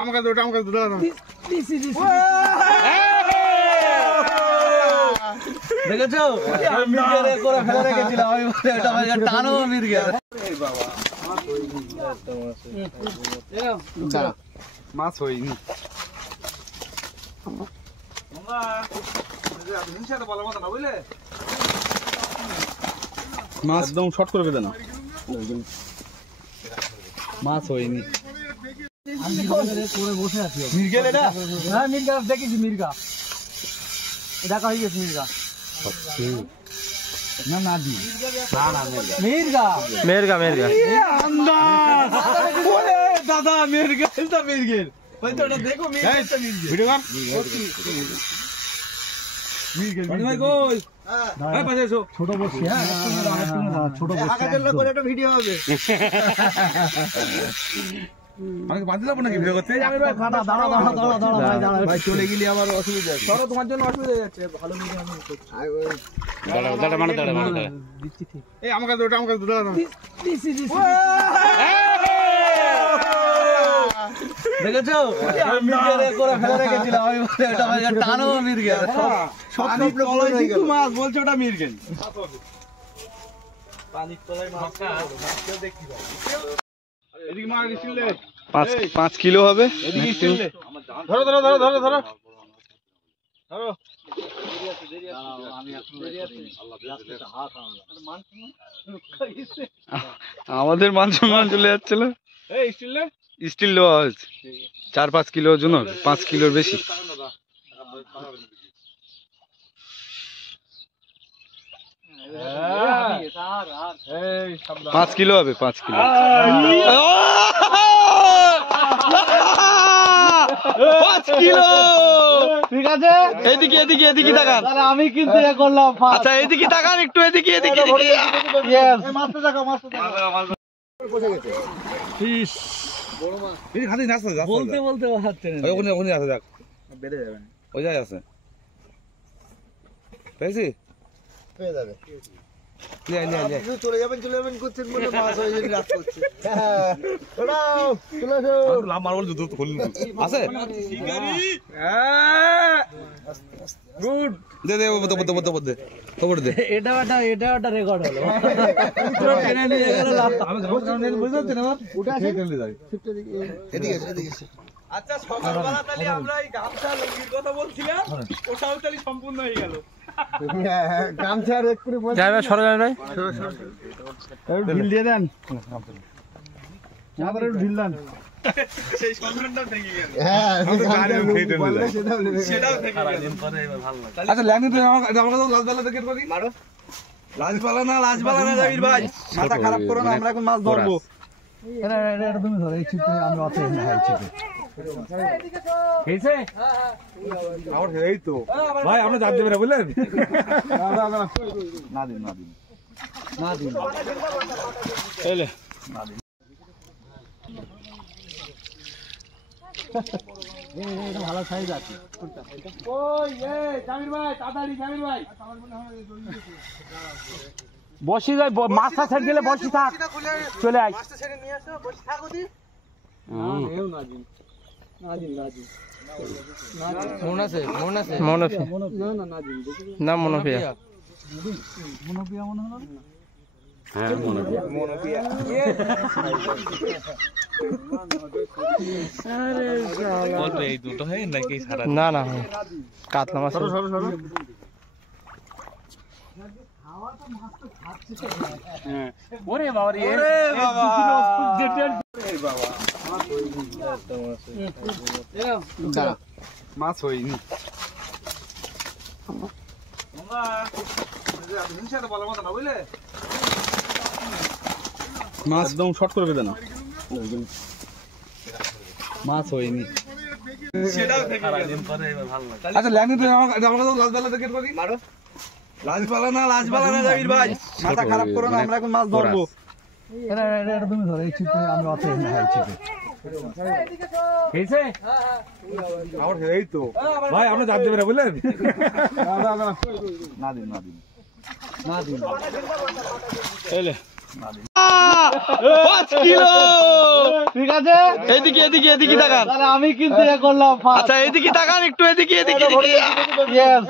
আমাকে দাও দেখেছো মির্গেরে করে ফেলে রেখেছিলাম আমি এটা ভাই টানো মির্গে মাছ হয়নি মাছ একদম শর্ট করে দেন মাছ হয়নি বসে আছি মির্গেল এটা হ্যাঁ মির্গা দেখেছি মির্গা দেখা হয়ে গেছে মির্গা না না দি মির্গা মেরগা মেরগা ওরে দাদা মির্গা এটা মির্গেল ওই তো এটা দেখো মির্গেলটা মির্গেল ভিডিও কর মির্গেল ভাই কই হ্যাঁ পাশে এসো ছোট বসি হ্যাঁ ছোট বসি আকাশের লোক করে একটা ভিডিও হবে আমি বাদ দিলাম নাকি ভিডিও করতে আমি ভাই ফাটা দাঁড়া ভাই দাঁড়া ভাই চলে গেলি আবার অসুবিধা আছে ধরো তোমার জন্য অসুবিধা হয়ে যাচ্ছে ভালো ভিডিও আমি করছি দাঁড়া দিচ্ছি ঠিক এই আমাকে দাও দিছি দেখেছো মির্গেরে করে ফেলে রেখেছিলাম আমি এটা ভাই টানো মির্গে সব তলায় কিন্তু মাছ বলছে ওটা মির্গেল পানির তলায় মাছ দেখি এদিকে মার গিছিলে 5 কিলো হবে এদিকে গিছিলে ধরো আমাদের মান সম্মান চলে যাচ্ছিল এই স্টিলে স্টিল লো 4-5 কিলো ওজন হবে 5 কিলোর বেশি এই সাবধান 5 কিলো হবে 5 কিলো 5 কিলো ঠিক আছে এদিকে তাকান আমি কিন্তু এ করলাম আচ্ছা এদিকে তাকান একটু এদিকে মাছটা দেখো ফিশ বড় মাছ এই খাদি না আছে বলতে পারছেন ওখানে আছে দেখ বেড়ে যাবেন ওই যায় আছে পেয়েছি পেয়ে যাবে নিয়ে চলে যাবেন করছেন বলে মাছ হয়ে যাবে রাত করছে লাভ মারবল যুদ্ধ খুলল আছে গুড দে দে এটা একটা রেকর্ড হলো টেনে নিয়ে গেল আমি বুঝতে না ওটা আছে এদিকে আচ্ছা সকালবেলা তাহলে আমরা এই গামছা লুঙ্গির কথা বলছিলাম ওটাও তাহলে সম্পূর্ণ হয়ে গেল গামছা আর এক করে যাবে সরে যাবে ভাই ঢিল দিয়ে দেন আবার একটু ঢিল দেন সেই সম্মানটা ভেঙে গেল হ্যাঁ সেটাও ভেঙে গেল আচ্ছা ল্যান্ডিং তো আমাকে তো লাজবালা থেকে করি মারো লাজবালা না জাবির ভাই মাথা খারাপ করো না আমরা এখন মাছ ধরবো এটা তুমি ধরো এই চিপে আমি অত না হাই চিপে খেয়েছে আমার এই তো ভাই আমরা জাত দেবে না বুঝলেন না দিন এলে এটা ভালো সাইজ আছে ওই এই জামির ভাই তাড়াতাড়ি জামির ভাই বসি যাই মাছটা ছেড়ে দিলে বসি থাক চলে আয় মাছটা ছেড়ে নিয়ে আসো বসে থাকো দি মনোপিয়া হ্যাঁ মনোপিয়া এই দুটো হয় নাকি সারা না কাতলা মাছ ওরে বাবা রে মাছ হয়নি মাছ একদম শর্ট করে দেন মাছ হয়নি সেটাও ভেঙে গেল আচ্ছা ল্যান্ডিং তো আমাকে তো লাজবালা থেকে করি মারো লাজবালা না জাবির ভাই মাথা খারাপ করো না আমরা এখন মাছ ধরবো এটা তুমি ধরো এই চিপে আমি অত না হাই চিপে খেয়েছে আমার এই তো ভাই আমরা জাত দেবে না বুঝলেন না দিন এলে 5 কিলো। ঠিক আছে, এদিকে এদিকে এদিকে তাকান। তাহলে আমি কিন্তু এ করলাম আচ্ছা এদিকে তাকান একটু, এদিকে এদিকে এদিকে। Yes.